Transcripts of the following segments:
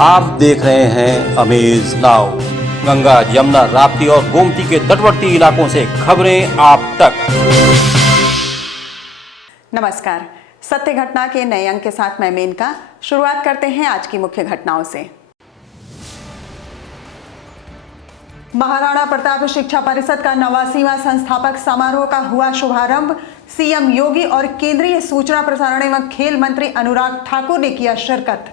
आप देख रहे हैं अमेज नाउ। गंगा, यमुना, राप्ती और गोमती के तटवर्ती इलाकों से खबरें आप तक। नमस्कार, सत्य घटना के नए अंक के साथ मैं मेनका। शुरुआत करते हैं आज की मुख्य घटनाओं से। महाराणा प्रताप शिक्षा परिषद का 89वां संस्थापक समारोह का हुआ शुभारंभ। सीएम योगी और केंद्रीय सूचना प्रसारण एवं खेल मंत्री अनुराग ठाकुर ने किया शिरकत।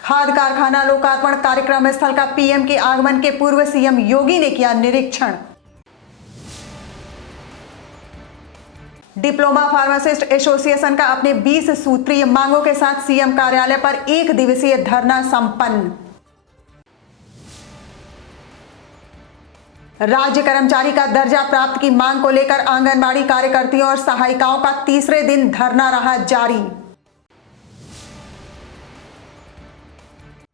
खाद कारखाना लोकार्पण कार्यक्रम स्थल का पीएम के आगमन के पूर्व सीएम योगी ने किया निरीक्षण। डिप्लोमा फार्मासिस्ट एसोसिएशन का अपने 20 सूत्रीय मांगों के साथ सीएम कार्यालय पर 1 दिवसीय धरना संपन्न। राज्य कर्मचारी का दर्जा प्राप्त की मांग को लेकर आंगनबाड़ी कार्यकर्तियों और सहायिकाओं का तीसरे दिन धरना रहा जारी।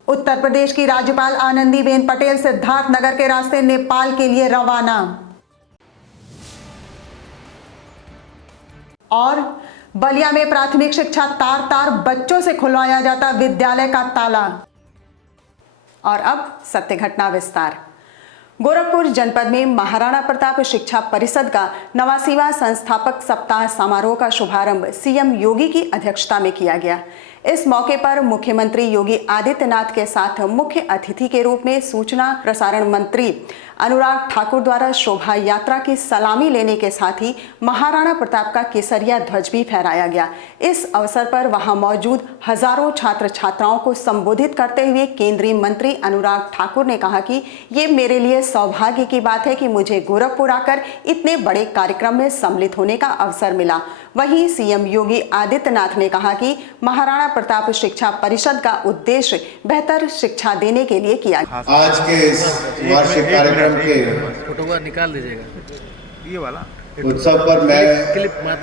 उत्तर प्रदेश की राज्यपाल आनंदीबेन पटेल सिद्धार्थनगर के रास्ते नेपाल के लिए रवाना। और बलिया में प्राथमिक शिक्षा तार बच्चों से खुलवाया जाता विद्यालय का ताला। और अब सत्य घटना विस्तार। गोरखपुर जनपद में महाराणा प्रताप शिक्षा परिषद का 89वां संस्थापक सप्ताह समारोह का शुभारंभ सीएम योगी की अध्यक्षता में किया गया। इस मौके पर मुख्यमंत्री योगी आदित्यनाथ के साथ मुख्य अतिथि के रूप में सूचना प्रसारण मंत्री अनुराग ठाकुर द्वारा शोभा यात्रा की सलामी लेने के साथ ही महाराणा प्रताप का केसरिया ध्वज भी फहराया गया। इस अवसर पर वहां मौजूद हजारों छात्र छात्राओं को संबोधित करते हुए केंद्रीय मंत्री अनुराग ठाकुर ने कहा कि ये मेरे लिए सौभाग्य की बात है कि मुझे गोरखपुर आकर इतने बड़े कार्यक्रम में सम्मिलित होने का अवसर मिला। वहीं सीएम योगी आदित्यनाथ ने कहा कि महाराणा प्रताप शिक्षा परिषद का उद्देश्य बेहतर शिक्षा देने के लिए किया। आज के इस वार्षिक कार्यक्रम के फोटो निकाल दीजिएगा ये वाला उत्सव पर मैं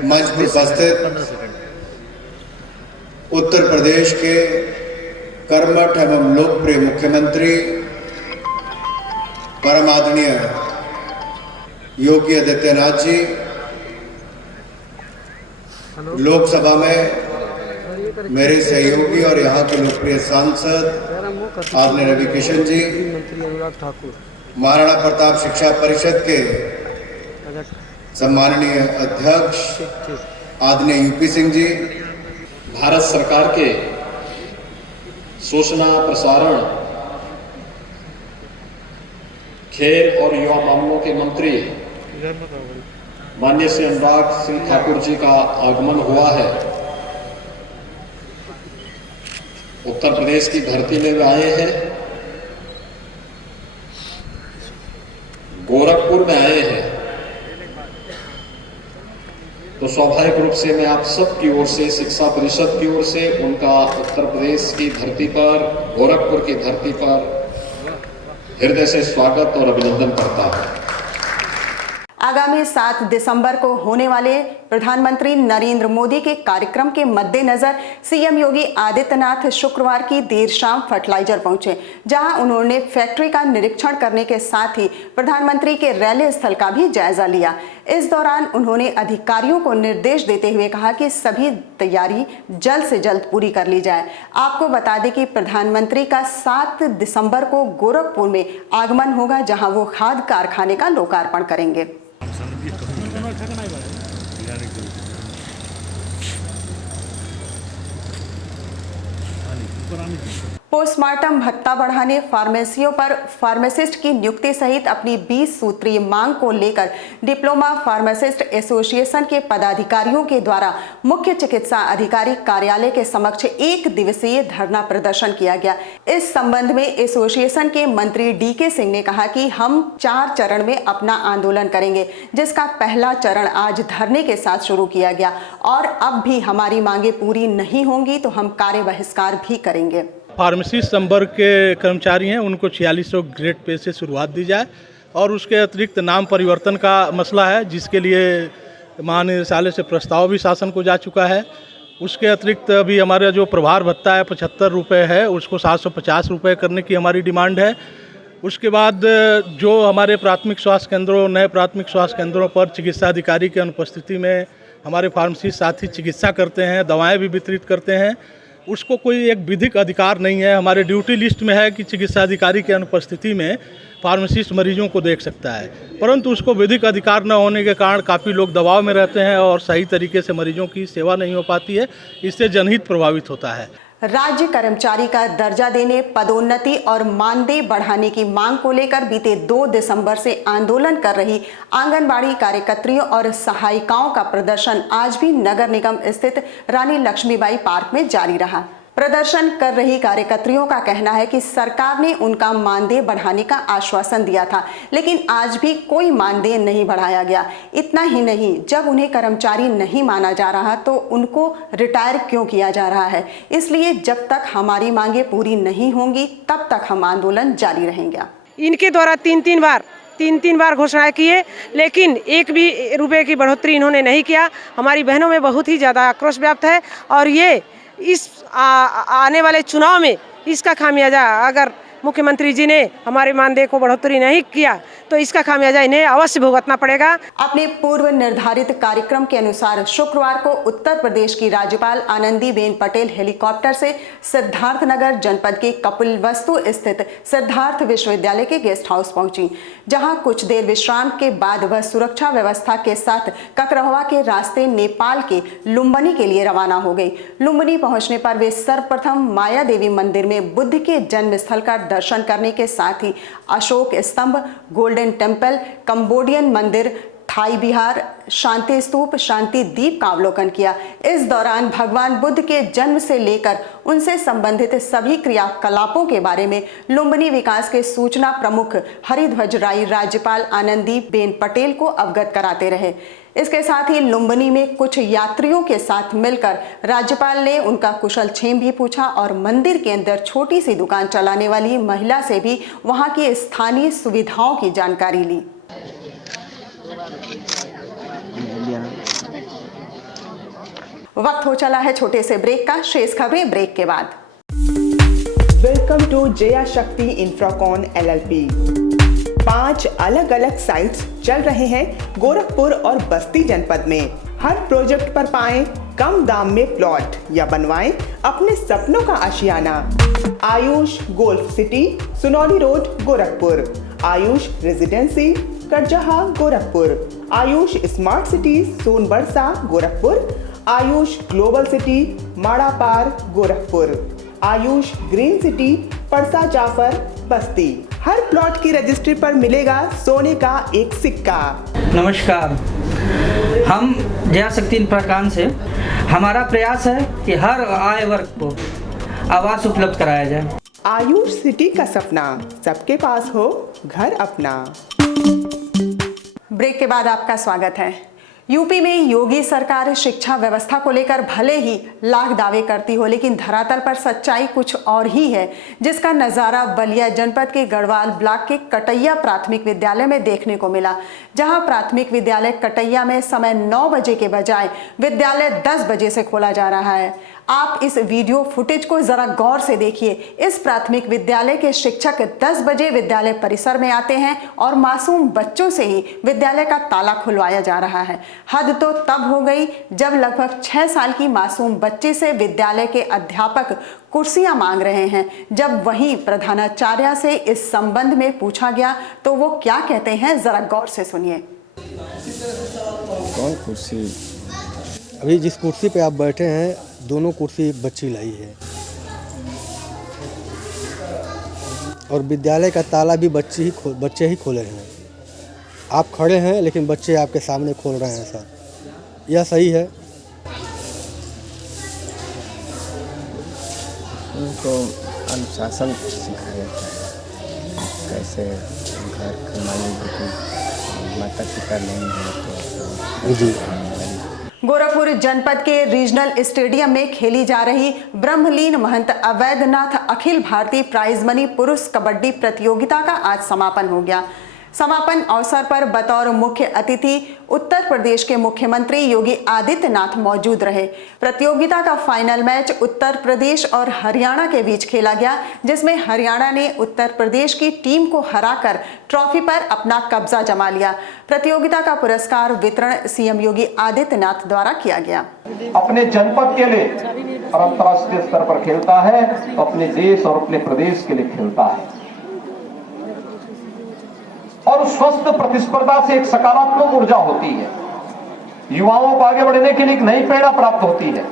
मंच पर उपस्थित उत्तर प्रदेश के कर्मठ एवं लोकप्रिय मुख्यमंत्री परम आदरणीय योगी आदित्यनाथ जी, लोकसभा में मेरे सहयोगी और यहाँ के लोकप्रिय सांसद आदरणीय रवि किशन जी, महाराणा प्रताप शिक्षा परिषद के सम्माननीय अध्यक्ष आदरणीय यूपी सिंह जी, भारत सरकार के सूचना प्रसारण, खेल और युवा मामलों के मंत्री माननीय श्री अनुराग सिंह ठाकुर जी का आगमन हुआ है। उत्तर प्रदेश की धरती में वे आए हैं, गोरखपुर में आए हैं, तो स्वाभाविक रूप से मैं आप सब की ओर से, शिक्षा परिषद की ओर से उनका उत्तर प्रदेश की धरती पर, गोरखपुर की धरती पर हृदय से स्वागत और अभिनंदन करता हूं। आगामी 7 दिसंबर को होने वाले प्रधानमंत्री नरेंद्र मोदी के कार्यक्रम के मद्देनजर सीएम योगी आदित्यनाथ शुक्रवार की देर शाम फर्टिलाइजर पहुंचे, जहां उन्होंने फैक्ट्री का निरीक्षण करने के साथ ही प्रधानमंत्री के रैली स्थल का भी जायजा लिया। इस दौरान उन्होंने अधिकारियों को निर्देश देते हुए कहा कि सभी तैयारी जल्द से जल्द पूरी कर ली जाए। आपको बता दें कि प्रधानमंत्री का 7 दिसंबर को गोरखपुर में आगमन होगा, जहां वो खाद कारखाने का लोकार्पण करेंगे। पोस्टमार्टम भत्ता बढ़ाने, फार्मेसियों पर फार्मासिस्ट की नियुक्ति सहित अपनी 20 सूत्रीय मांग को लेकर डिप्लोमा फार्मासिस्ट एसोसिएशन के पदाधिकारियों के द्वारा मुख्य चिकित्सा अधिकारी कार्यालय के समक्ष 1 दिवसीय धरना प्रदर्शन किया गया। इस संबंध में एसोसिएशन के मंत्री डीके सिंह ने कहा कि हम 4 चरण में अपना आंदोलन करेंगे, जिसका पहला चरण आज धरने के साथ शुरू किया गया और अब भी हमारी मांगे पूरी नहीं होंगी तो हम कार्य बहिष्कार भी करेंगे। फार्मेसी संवर्ग के कर्मचारी हैं, उनको 4600 ग्रेड पे से शुरुआत दी जाए और उसके अतिरिक्त नाम परिवर्तन का मसला है, जिसके लिए महानिदेशालय से प्रस्ताव भी शासन को जा चुका है। उसके अतिरिक्त अभी हमारा जो प्रभार भत्ता है 75 रुपये है, उसको 750 रुपये करने की हमारी डिमांड है। उसके बाद जो हमारे प्राथमिक स्वास्थ्य केंद्रों, नए प्राथमिक स्वास्थ्य केंद्रों पर चिकित्सा अधिकारी की अनुपस्थिति में हमारे फार्मेसिस्ट साथी चिकित्सा करते हैं, दवाएं भी वितरित करते हैं, उसको कोई एक विधिक अधिकार नहीं है। हमारे ड्यूटी लिस्ट में है कि चिकित्सा अधिकारी की अनुपस्थिति में फार्मासिस्ट मरीजों को देख सकता है, परंतु उसको विधिक अधिकार न होने के कारण काफ़ी लोग दबाव में रहते हैं और सही तरीके से मरीजों की सेवा नहीं हो पाती है। इससे जनहित प्रभावित होता है। राज्य कर्मचारी का दर्जा देने, पदोन्नति और मानदेय बढ़ाने की मांग को लेकर बीते 2 दिसंबर से आंदोलन कर रही आंगनबाड़ी कार्यकर्त्रियों और सहायिकाओं का प्रदर्शन आज भी नगर निगम स्थित रानी लक्ष्मीबाई पार्क में जारी रहा। प्रदर्शन कर रही कार्यकर्त्रियों का कहना है कि सरकार ने उनका मानदेय बढ़ाने का आश्वासन दिया था, लेकिन आज भी कोई मानदेय नहीं बढ़ाया गया। इतना ही नहीं, जब उन्हें कर्मचारी नहीं माना जा रहा तो उनको रिटायर क्यों किया जा रहा है। इसलिए जब तक हमारी मांगे पूरी नहीं होंगी तब तक हम आंदोलन जारी रहेंगे। इनके द्वारा तीन बार घोषणाएं किए, लेकिन एक भी रुपए की बढ़ोतरी इन्होंने नहीं किया। हमारी बहनों में बहुत ही ज़्यादा आक्रोश व्याप्त है और ये इस आने वाले चुनाव में इसका खामियाजा, अगर मुख्यमंत्री जी ने हमारे मानदेय को बढ़ोतरी नहीं किया तो इसका खामियाजा इन्हें अवश्य भुगतना पड़ेगा। अपने पूर्व निर्धारित कार्यक्रम के अनुसार शुक्रवार को उत्तर प्रदेश की राज्यपाल आनंदीबेन पटेल हेलीकॉप्टर से सिद्धार्थनगर जनपद के कपिलवस्तु स्थित सिद्धार्थ विश्वविद्यालय के गेस्ट हाउस पहुंची, जहां कुछ देर विश्राम के बाद वह सुरक्षा व्यवस्था के साथ ककरहवा के रास्ते नेपाल के लुम्बिनी के लिए रवाना हो गई। लुम्बिनी पहुंचने पर वे सर्वप्रथम माया देवी मंदिर में बुद्ध के जन्म स्थल का दर्शन करने के साथ ही अशोक स्तंभ, गोल्डन टेम्पल, कंबोडियन मंदिर, थाई विहार, शांति स्तूप, शांति दीप का अवलोकन किया। इस दौरान भगवान बुद्ध के जन्म से लेकर उनसे संबंधित सभी क्रियाकलापों के बारे में लुम्बिनी विकास के सूचना प्रमुख हरिध्वज राय राज्यपाल आनंदीबेन पटेल को अवगत कराते रहे। इसके साथ ही लुम्बिनी में कुछ यात्रियों के साथ मिलकर राज्यपाल ने उनका कुशल क्षेम भी पूछा और मंदिर के अंदर छोटी सी दुकान चलाने वाली महिला से भी वहां की स्थानीय सुविधाओं की जानकारी ली। वक्त हो चला है छोटे से ब्रेक का। शेष खबरें ब्रेक के बाद। वेलकम टू जया शक्ति इंफ्राकॉन LLP। 5 अलग अलग साइट्स चल रहे हैं गोरखपुर और बस्ती जनपद में। हर प्रोजेक्ट पर पाएं कम दाम में प्लॉट या बनवाएं अपने सपनों का आशियाना। Ayush golf city, Sunauli road, Gorakhpur. Ayush residency, Karjaha, Gorakhpur. Ayush smart city, Sonbarsa, Gorakhpur. Ayush global city, Marapar, Gorakhpur. Ayush green city, Parsa Jafar, Basti. हर प्लॉट की रजिस्ट्री पर मिलेगा सोने का एक सिक्का। नमस्कार, हम जया शक्ति इंफ्राकॉन से। हमारा प्रयास है कि हर आय वर्ग को आवास उपलब्ध कराया जाए। आयुष सिटी का सपना, सबके पास हो घर अपना। ब्रेक के बाद आपका स्वागत है। यूपी में योगी सरकार शिक्षा व्यवस्था को लेकर भले ही लाख दावे करती हो, लेकिन धरातल पर सच्चाई कुछ और ही है, जिसका नज़ारा बलिया जनपद के गढ़वाल ब्लॉक के कटैया प्राथमिक विद्यालय में देखने को मिला, जहां प्राथमिक विद्यालय कटैया में समय 9 बजे के बजाय विद्यालय 10 बजे से खोला जा रहा है। आप इस वीडियो फुटेज को जरा गौर से देखिए। इस प्राथमिक विद्यालय के शिक्षक 10 बजे विद्यालय परिसर में आते हैं और मासूम बच्चों से ही विद्यालय का ताला खुलवाया जा रहा है। हद तो तब हो गई जब लगभग 6 साल की मासूम बच्चे से विद्यालय के अध्यापक कुर्सियां मांग रहे हैं। जब वहीं प्रधानाचार्य से इस संबंध में पूछा गया तो वो क्या कहते हैं, जरा गौर से सुनिए। कौन कुर्सी? अभी जिस कुर्सी पे आप बैठे हैं, दोनों कुर्सी बच्ची लाई है और विद्यालय का ताला भी बच्चे ही खोले हैं। आप खड़े हैं लेकिन बच्चे आपके सामने खोल रहे हैं सर, यह सही है? उनको अनुशासन सिखाया जाता है, कैसे घर कमाने की माता पिता नहीं है तो जी। गोरखपुर जनपद के रीजनल स्टेडियम में खेली जा रही ब्रह्मलीन महंत अवैधनाथ अखिल भारतीय प्राइज मनी पुरुष कबड्डी प्रतियोगिता का आज समापन हो गया। समापन अवसर पर बतौर मुख्य अतिथि उत्तर प्रदेश के मुख्यमंत्री योगी आदित्यनाथ मौजूद रहे। प्रतियोगिता का फाइनल मैच उत्तर प्रदेश और हरियाणा के बीच खेला गया, जिसमें हरियाणा ने उत्तर प्रदेश की टीम को हराकर ट्रॉफी पर अपना कब्जा जमा लिया। प्रतियोगिता का पुरस्कार वितरण सीएम योगी आदित्यनाथ द्वारा किया गया। अपने जनपद के लिए और अंतर्राष्ट्रीय स्तर पर खेलता है, तो अपने देश और अपने प्रदेश के लिए खेलता है और स्वस्थ प्रतिस्पर्धा से एक सकारात्मक ऊर्जा होती है। युवाओं को आगे बढ़ने के लिए एक नई प्रेरणा प्राप्त होती है।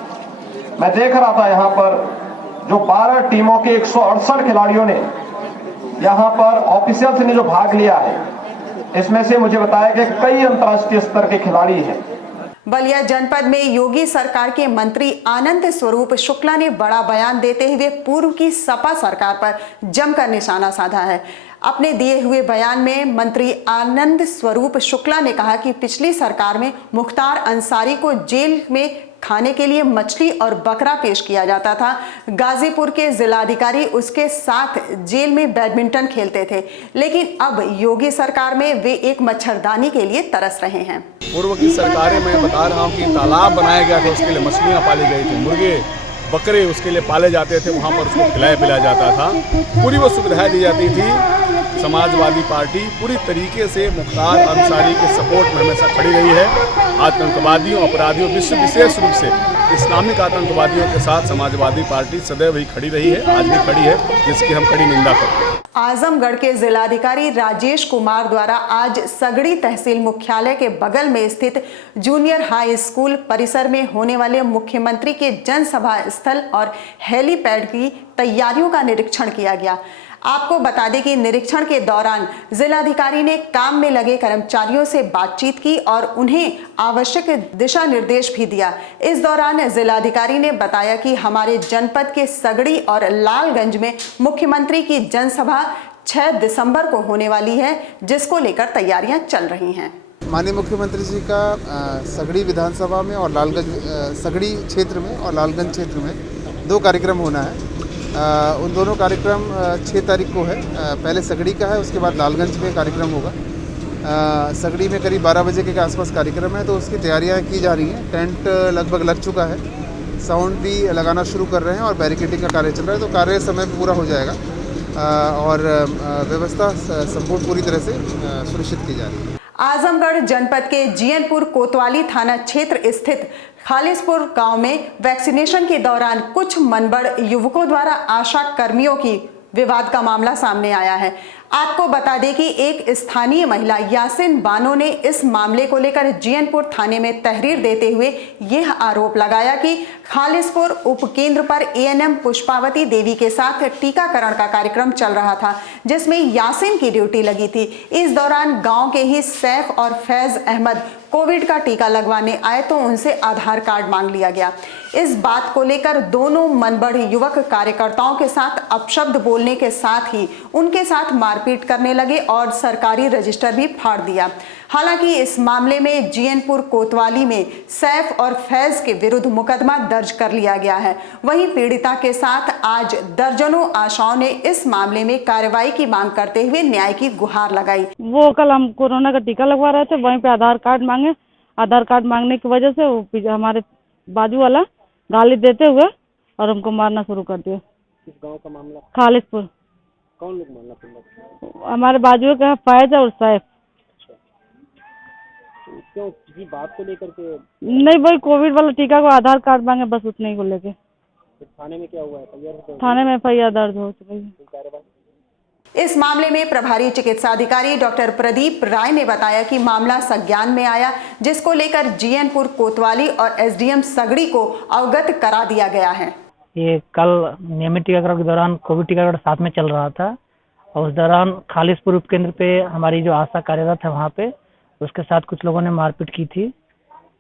मैं देख रहा था यहाँ पर जो 12 टीमों के 168 खिलाड़ियों ने यहाँ पर ऑफिशियल्स ने जो भाग लिया है, इसमें से मुझे बताया कि कई अंतर्राष्ट्रीय स्तर के खिलाड़ी हैं। बलिया जनपद में योगी सरकार के मंत्री आनंद स्वरूप शुक्ला ने बड़ा बयान देते हुए पूर्व की सपा सरकार पर जमकर निशाना साधा है। अपने दिए हुए बयान में मंत्री आनंद स्वरूप शुक्ला ने कहा कि पिछली सरकार में मुख्तार अंसारी को जेल में खाने के लिए मछली और बकरा पेश किया जाता था। गाजीपुर के जिलाधिकारी उसके साथ जेल में बैडमिंटन खेलते थे, लेकिन अब योगी सरकार में वे एक मच्छरदानी के लिए तरस रहे हैं। पूर्व की सरकारें, मैं बता रहा हूँ कि तालाब बनाया गया था, उसके लिए मछलियाँ पाली गई थी, मुर्गे बकरे उसके लिए पाले जाते थे, वहाँ पर उसको खिलाया पिलाया जाता था, पूरी वो सुविधाएं दी जाती थी। समाजवादी पार्टी पूरी तरीके से मुख्तार अंसारी के सपोर्ट में हमेशा खड़ी रही है। आतंकवादियों, अपराधियों, विशेष रूप से इस्लामिक आतंकवादियों के साथ समाजवादी पार्टी सदैव ही खड़ी रही है, आज भी खड़ी है, जिसकी हम कड़ी निंदा करते हैं। आजमगढ़ के जिलाधिकारी राजेश कुमार द्वारा आज सगड़ी तहसील मुख्यालय के बगल में स्थित जूनियर हाई स्कूल परिसर में होने वाले मुख्यमंत्री के जनसभा स्थल और हेलीपैड की तैयारियों का निरीक्षण किया गया। आपको बता दें कि निरीक्षण के दौरान जिलाधिकारी ने काम में लगे कर्मचारियों से बातचीत की और उन्हें आवश्यक दिशा निर्देश भी दिया। इस दौरान जिलाधिकारी ने बताया कि हमारे जनपद के सगड़ी और लालगंज में मुख्यमंत्री की जनसभा 6 दिसंबर को होने वाली है, जिसको लेकर तैयारियां चल रही हैं। माननीय मुख्यमंत्री जी का सगड़ी विधानसभा में और लालगंज, सगड़ी क्षेत्र में और लालगंज क्षेत्र में 2 कार्यक्रम होना है। उन दोनों कार्यक्रम 6 तारीख को है। पहले सगड़ी का है, उसके बाद लालगंज में कार्यक्रम होगा। सगड़ी में करीब 12 बजे के आसपास कार्यक्रम है, तो उसकी तैयारियां की जा रही हैं। टेंट लगभग लग चुका है, साउंड भी लगाना शुरू कर रहे हैं और बैरिकेडिंग का कार्य चल रहा है, तो कार्य समय पर पूरा हो जाएगा और व्यवस्था संपूर्ण पूरी तरह से सुनिश्चित की जा रही है। आजमगढ़ जनपद के जीएनपुर कोतवाली थाना क्षेत्र स्थित खालिसपुर गांव में वैक्सीनेशन के दौरान कुछ मनबड़ युवकों द्वारा आशा कर्मियों की विवाद का मामला सामने आया है। आपको बता दें कि एक स्थानीय महिला यासिन बानो ने इस मामले को लेकर जीएनपुर थाने में तहरीर देते हुए यह आरोप लगाया कि खालिसपुर उपकेंद्र पर एएनएम पुष्पावती देवी के साथ टीकाकरण का कार्यक्रम चल रहा था, जिसमें यासिन की ड्यूटी लगी थी। इस दौरान गांव के ही सैफ और फैज अहमद कोविड का टीका लगवाने आए तो उनसे आधार कार्ड मांग लिया गया। इस बात को लेकर दोनों मनबड़ युवक कार्यकर्ताओं के साथ अपशब्द बोलने के साथ ही उनके साथ मारपीट करने लगे और सरकारी रजिस्टर भी फाड़ दिया। हालांकि इस मामले में जीएनपुर कोतवाली में सैफ और फैज के विरुद्ध मुकदमा दर्ज कर लिया गया है। वहीं पीड़िता के साथ आज दर्जनों आशाओं ने इस मामले में कार्रवाई की मांग करते हुए न्याय की गुहार लगाई। वो कल हम कोरोना का टीका लगवा रहे थे, वहीं पे आधार कार्ड मांगे। आधार कार्ड मांगने की वजह से वो हमारे बाजू वाला गाली देते हुए और हमको मारना शुरू कर दिया। किस गांव का मामला? खालिसपुर। कौन लोग मारना शुरू? हमारे बाजू का फैज और सैफ। क्यों, किसी बात को लेकर के? नहीं, वही कोविड वाला टीका को आधार कार्ड मांगे, बस उतने ही को लेके। थाने में क्या हुआ है? थाने में एफआईआर दर्ज हो चुकी है। इस मामले में प्रभारी चिकित्सा अधिकारी डॉक्टर प्रदीप राय ने बताया कि मामला संज्ञान में आया, जिसको लेकर जीएनपुर कोतवाली और एसडीएम सगड़ी को अवगत करा दिया गया है। ये कल नियमित टीकाकरण के दौरान कोविड टीकाकरण साथ में चल रहा था और उस दौरान खालिसपुर उपकेंद्र पे हमारी जो आशा कार्यरत है वहाँ पे उसके साथ कुछ लोगों ने मारपीट की थी।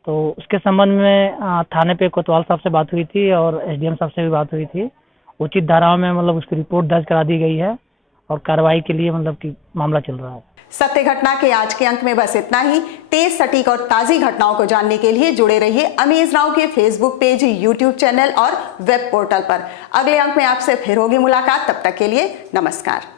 तो उसके संबंध में थाने पे कोतवाल साहब से बात हुई थी और एसडीएम साहब से भी बात हुई थी। उचित धाराओं में मतलब उसकी रिपोर्ट दर्ज करा दी गई है और कार्रवाई के लिए मतलब कि मामला चल रहा है। सत्य घटना के आज के अंक में बस इतना ही। तेज, सटीक और ताज़ी घटनाओं को जानने के लिए जुड़े रहिए अमेज नाउ के फेसबुक पेज, यूट्यूब चैनल और वेब पोर्टल पर। अगले अंक में आपसे फिर होगी मुलाकात, तब तक के लिए नमस्कार।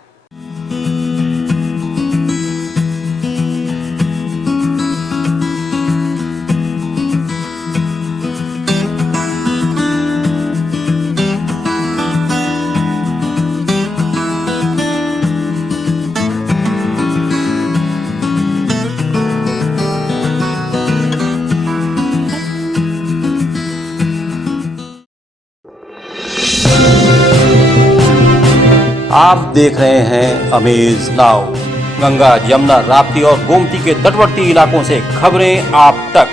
आप देख रहे हैं अमेज नाउ। गंगा, यमुना, राप्ती और गोमती के तटवर्ती इलाकों से खबरें आप तक।